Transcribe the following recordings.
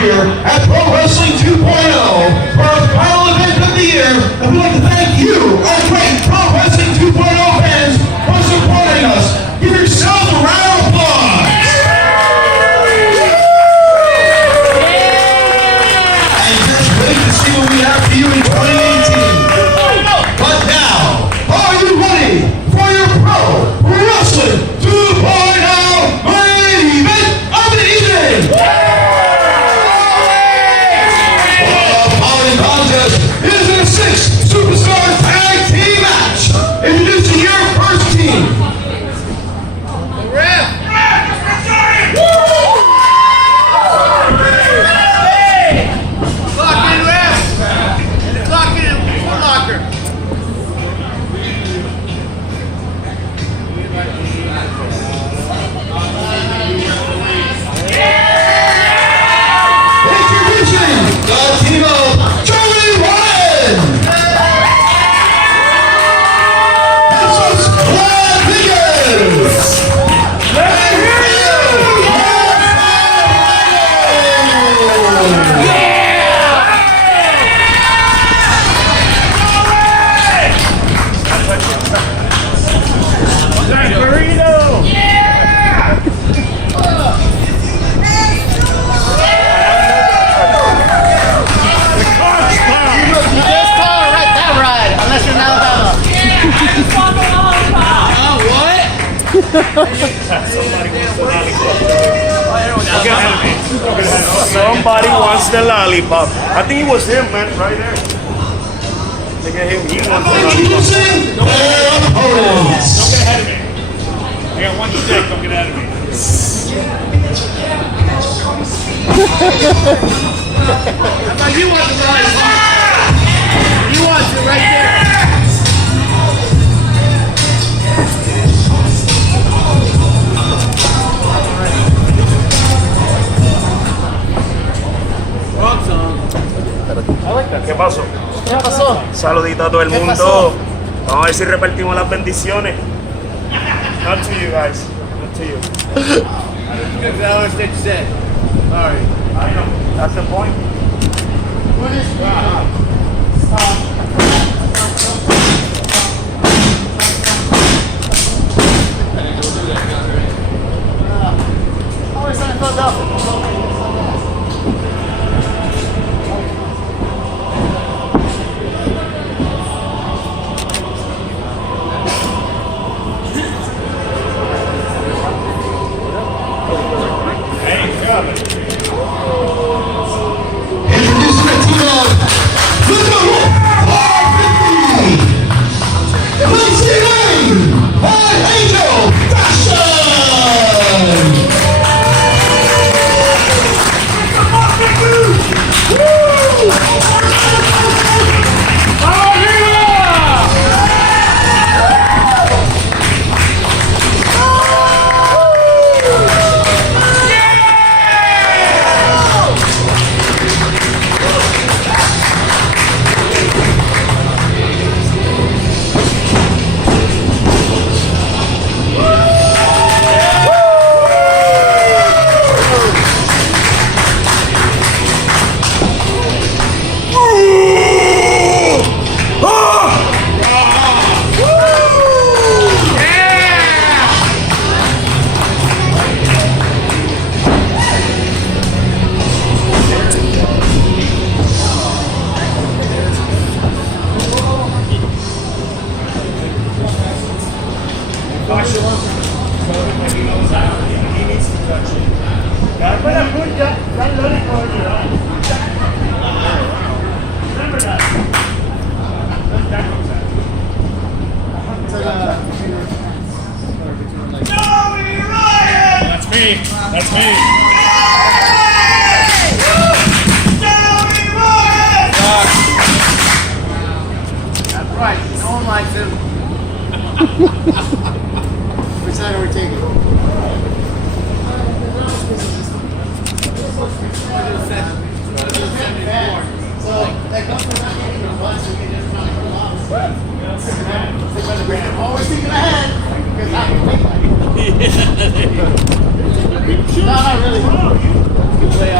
here at Pro Wrestling 2.0 for our final event of the year. And we'd like to thank you, our great Pro Wrestling 2.0 fans, for supporting us. Give yourselves a round of applause. And just wait to see what we have for you in 2018. But now, are you ready for your Pro Wrestling 2.0 main event of the evening? The following contest is a 6-superstar tag team match. Introducing your first team. Somebody wants the lollipop. I think it was him, man, right there. Look at him. He wants the lollipop. Don't get ahead of me. I got one stick. Don't get ahead of me. How about you want the lollipop? You want it right there. ¿Qué pasó? ¿Qué pasó? Saludito a todo el mundo. Vamos a ver si repartimos las bendiciones. Not to you guys. Not to you. That was what you said. All right. I know. That's the point. What is That's me. That's right. No one likes him. Which side are we taking? So that comes from not getting the bus, so we can just run it off. Always thinking ahead, because I can think like it. No, not really. You can play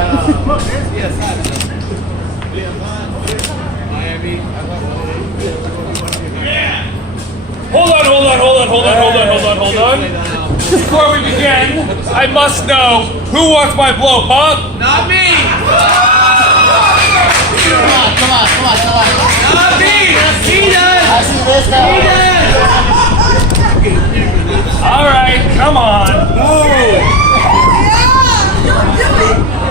Before we begin, I must know who wants my blow pop. Not me! Come on. Not me! He does! I see this guy. He does! All right, come on.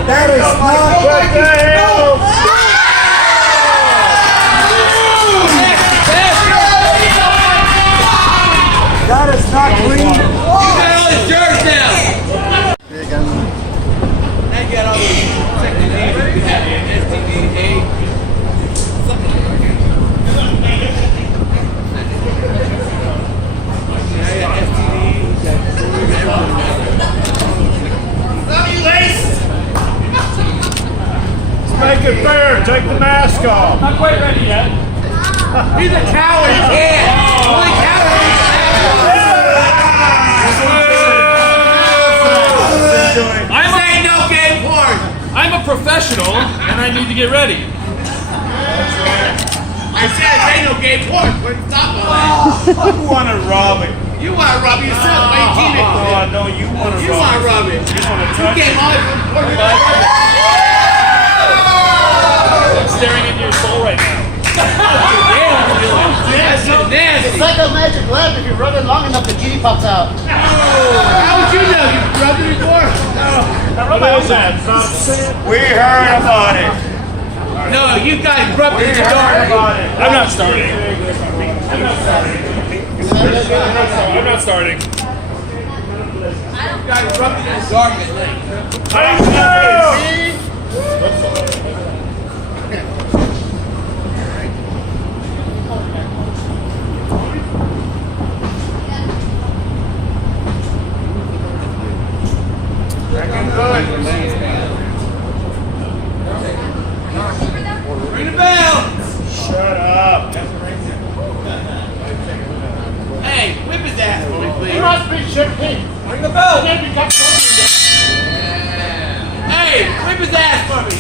That is not What the hell? That is not clean. You got all the dirt now! Now you got all the second names. You got STDA. Make it fair. Take the mask off. Not quite ready yet. He's a coward! He can't! Only coward! I'm saying no game porn! I'm a professional, and I need to get ready. I said say no game porn! Stop all that! You want to rob it? You want to rub yourself, my teammate! Oh, no, you want to You want to rub it! You want to You touch came it? all the way I'm staring into your soul right now. That's nasty! It's like a magic lamp. If you rub it long enough, the genie pops out. How would you know? You rubbed it before? We heard about it. No, you guys rubbed it in the dark. I'm not starting. I'm not starting. You guys rubbed it in the dark at night. Ring the bell! Shut up. Hey, whip his ass for me, please. must be champagne. Ring the bell! Then become Hey, whip his ass for me.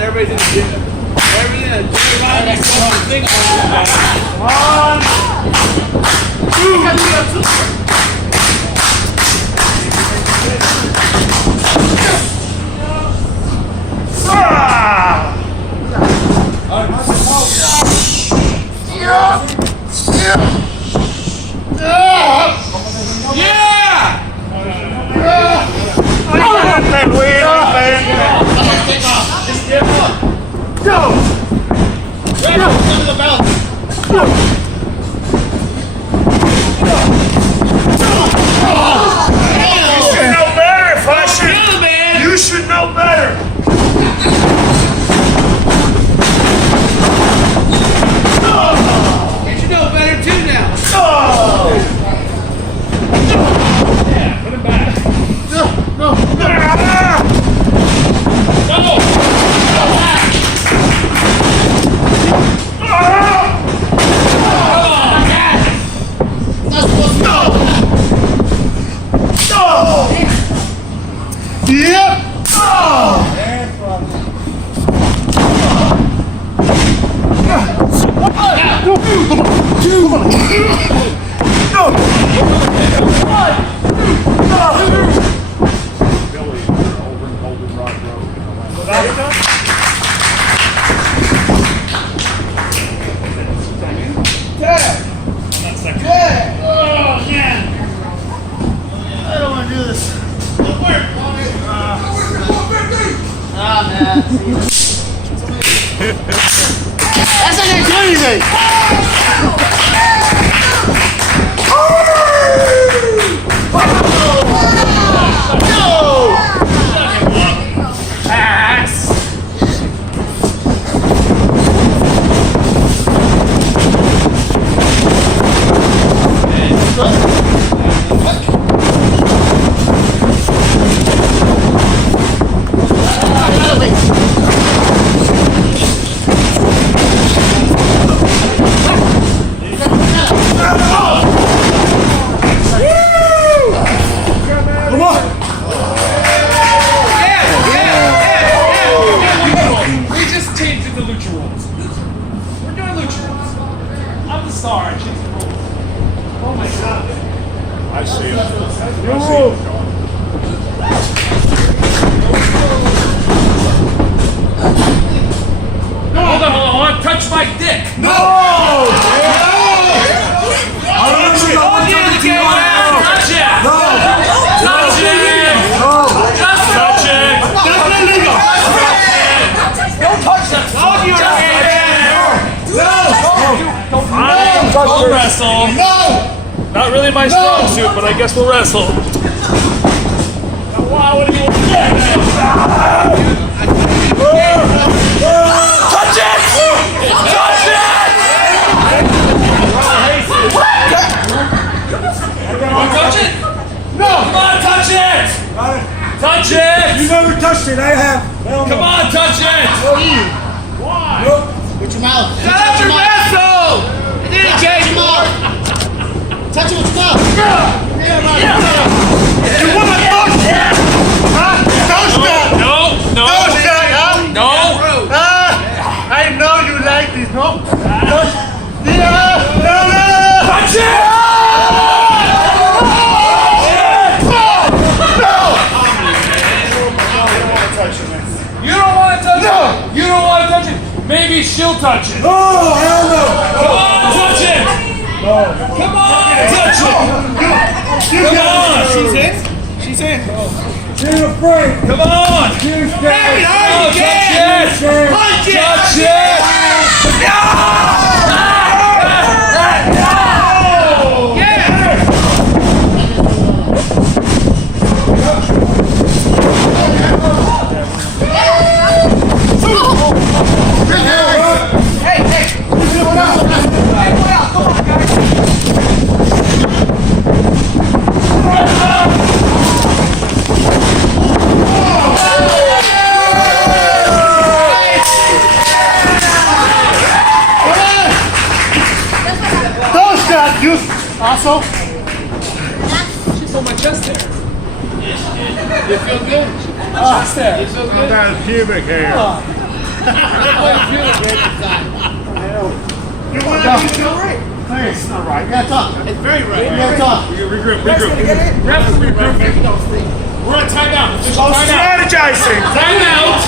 Everybody's in the gym. Everybody's in the gym. Yeah! That weird You should know better, Fletcher. Kill him, man! You should know better. You should know better too now. I don't want to do this. Ah, man. That's not going to do anything. I see him. Hold on. Touch my dick. No! Touch it. Touch it. Touch it. Just touch it. That's illegal. Don't touch that. Hold your hand. We'll wrestle. No. Not really my strong suit, but I guess we'll wrestle. Wow, what do you want? Touch it! Touch it! Want to touch it? No. Come on, touch it! Touch it! You never touched it, I have. Come on, touch it! Why? With your mouth. Touch your wrestle. Touch your mouth. Touch it with your mouth. You want to touch that? Huh? Touch that. No, no, Touch that, huh? no. I know you like this, no? Touch. Yeah. No. Touch it! You don't want to touch it. You don't want to touch it. Maybe she'll touch it. Oh, hell no! Come on, touch it. Come on, touch it. Come on. She's in. She's in. She's afraid! Come on. She's Baby, scared! hurry, Touch get. it. Punch it. Touch it. Touch that, you asshole. She pulled my chest hair. You feel good? Chest hair. You feel good? That pubic hair. You want to do it? Hey, it's not right. You gotta talk. It's very right. You gotta talk. Regroup. Ref, we're on timeout. Official timeout. Strategizing! Timeout.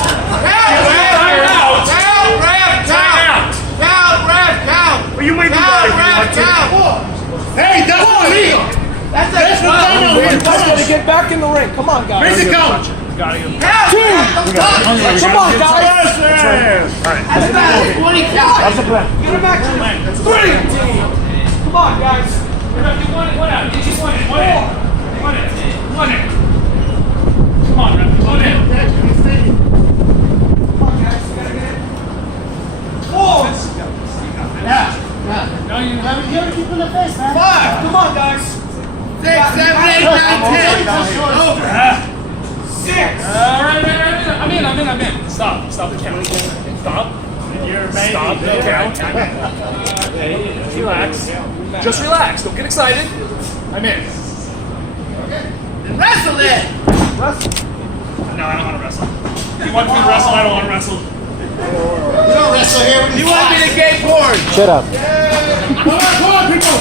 Timeout. Well, you may be right if you want to. Hey, that's not illegal. That's not illegal. You guys gotta get back in the ring. Come on, guys. Raise the count. Come on, guys. That's not 20 count. Get him back to the ring. 3. Come on, guys. You won it. One out. You just won it. Won it. Won it. Come on, ref. Won it. Come on, guys. You gotta get it. 4. No, you You gotta keep in the face, man. 5, Come on, guys. 6, 7, 8, 9, 10. Over. 6. All right. I'm in. Stop the count. Stop the count. Relax. Just relax. Don't get excited. I'm in. Wrestle it. No, I don't want to wrestle. You want me to wrestle? I don't want to wrestle. We don't wrestle here. We You want me to gay porn? Shut up. Come on, people.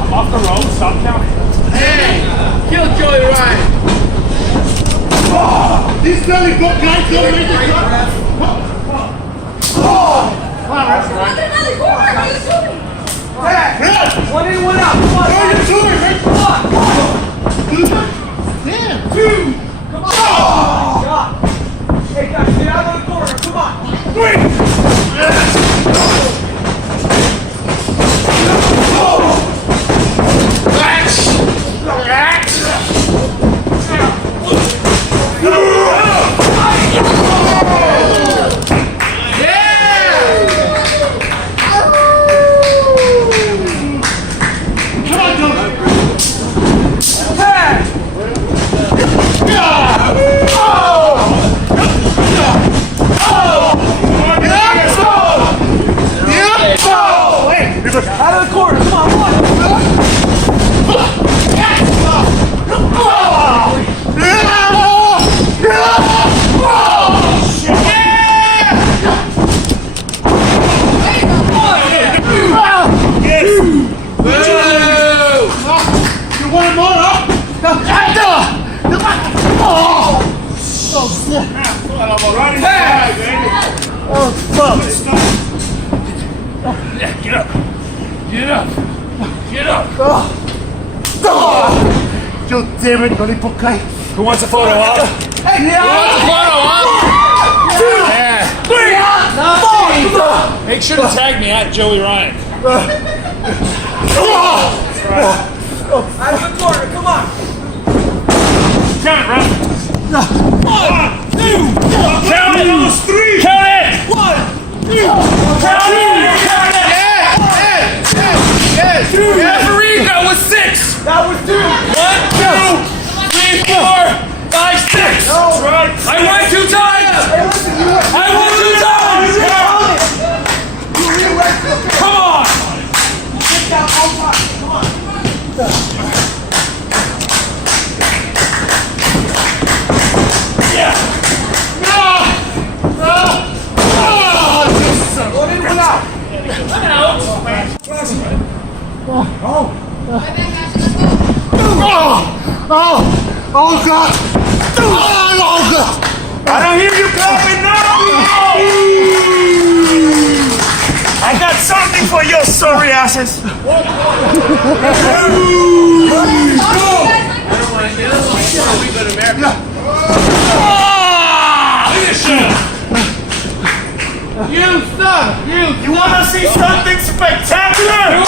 I'm off the rope. Stop counting. Hey, kill Joey Ryan. These belly book guys don't make the cut. One in, one out. Come on, guys. Come on. Damn. 2. Come on. God. Hey, guys, get out of the corner. Come on. 3. Relax. Oh, fuck. Yeah, get up. Get up. Get up. Yo, damn it, don't put kite. Who wants a photo op? Make sure to tag me at Joey Ryan. Out of the corner, come on. Count it, Russ. Count it! Those three! Count it. One. Count it. Referee, that was 6! That was 2. 1, 2, 3, 4, 5, 6. No. That's right. I won 2 times. Hey, listen, you were. I won 2 times. You rearrested. Come on. Get down all time. Come on. Yeah. One in, one out. Oh, God. Oh, God. I don't hear you clapping now! I got something for your sorry asses. You son. You want to see something spectacular?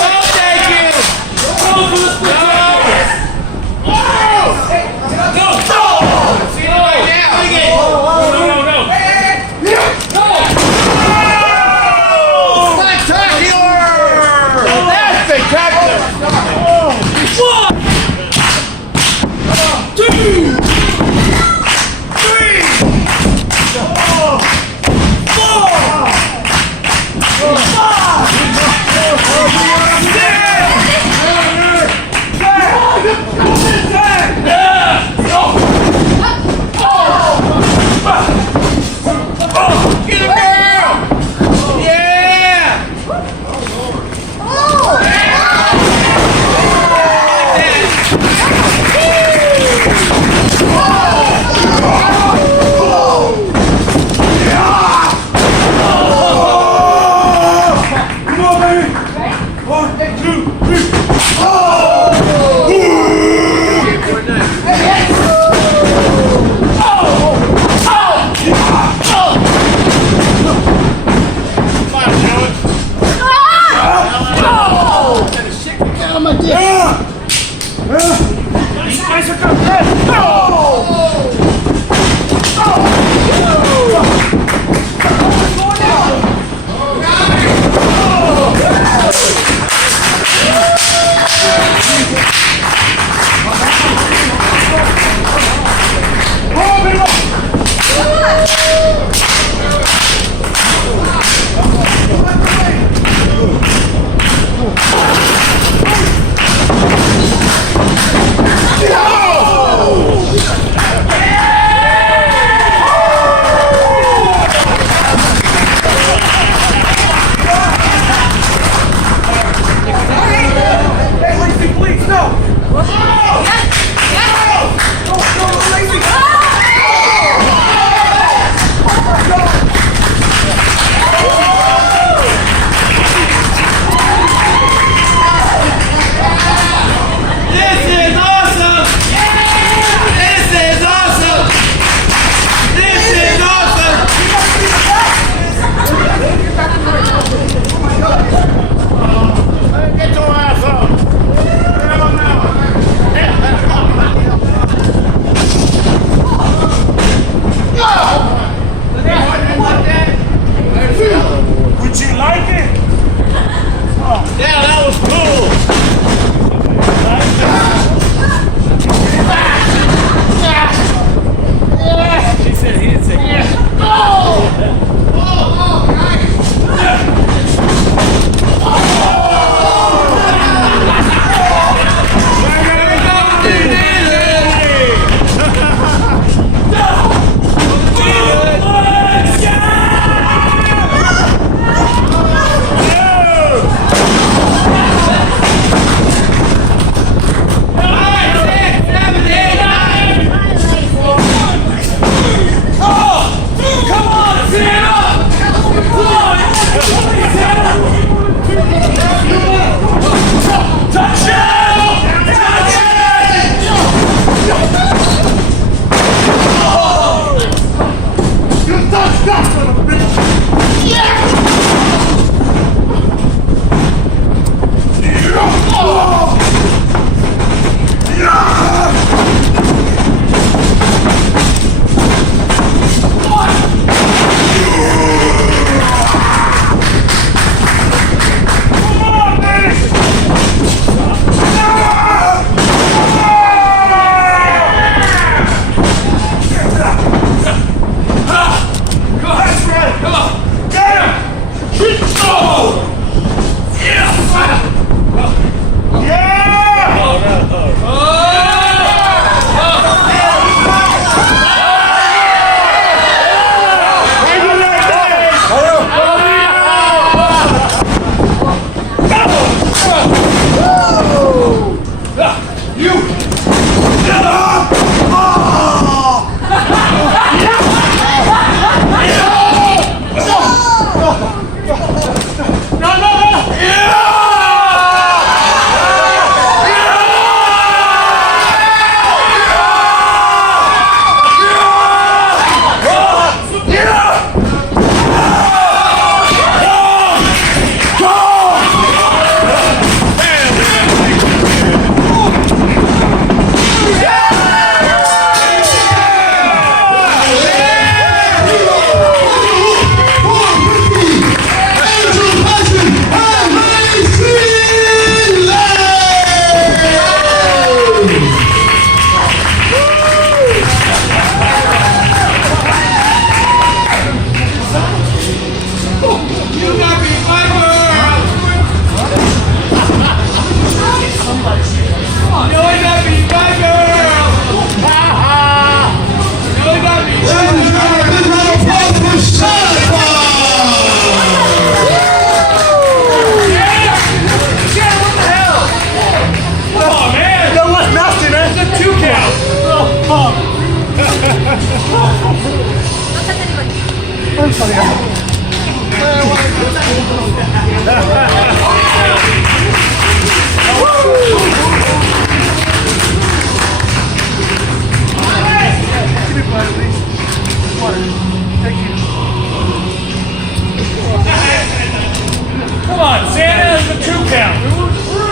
Come on, Santa is a 2 count.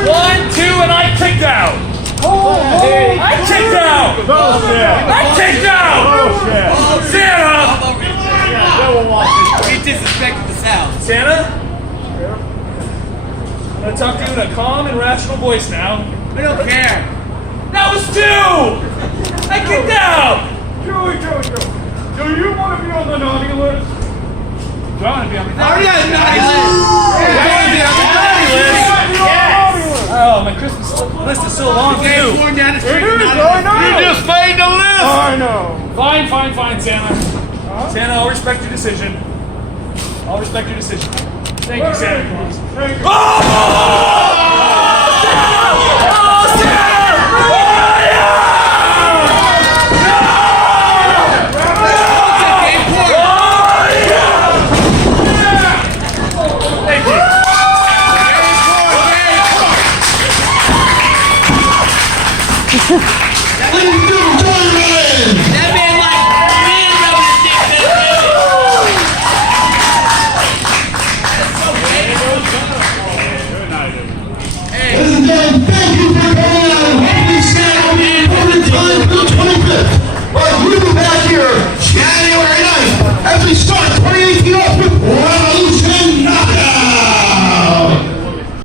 1, 2, and I kicked out. I kicked out. I kicked out. Santa. He disrespected the South. Santa. I'm gonna talk to you in a calm and rational voice now. We don't care. That was 2. I kicked out. Joey, do you want to be on the naughty list? Do I want to be on the Already on the naughty list. Oh, my Christmas list is so long too. Going down the street. You just made the list! I know. Fine, Santa. Santa, I'll respect your decision. I'll respect your decision. Thank you, Santa Claus. Thank you. Oh!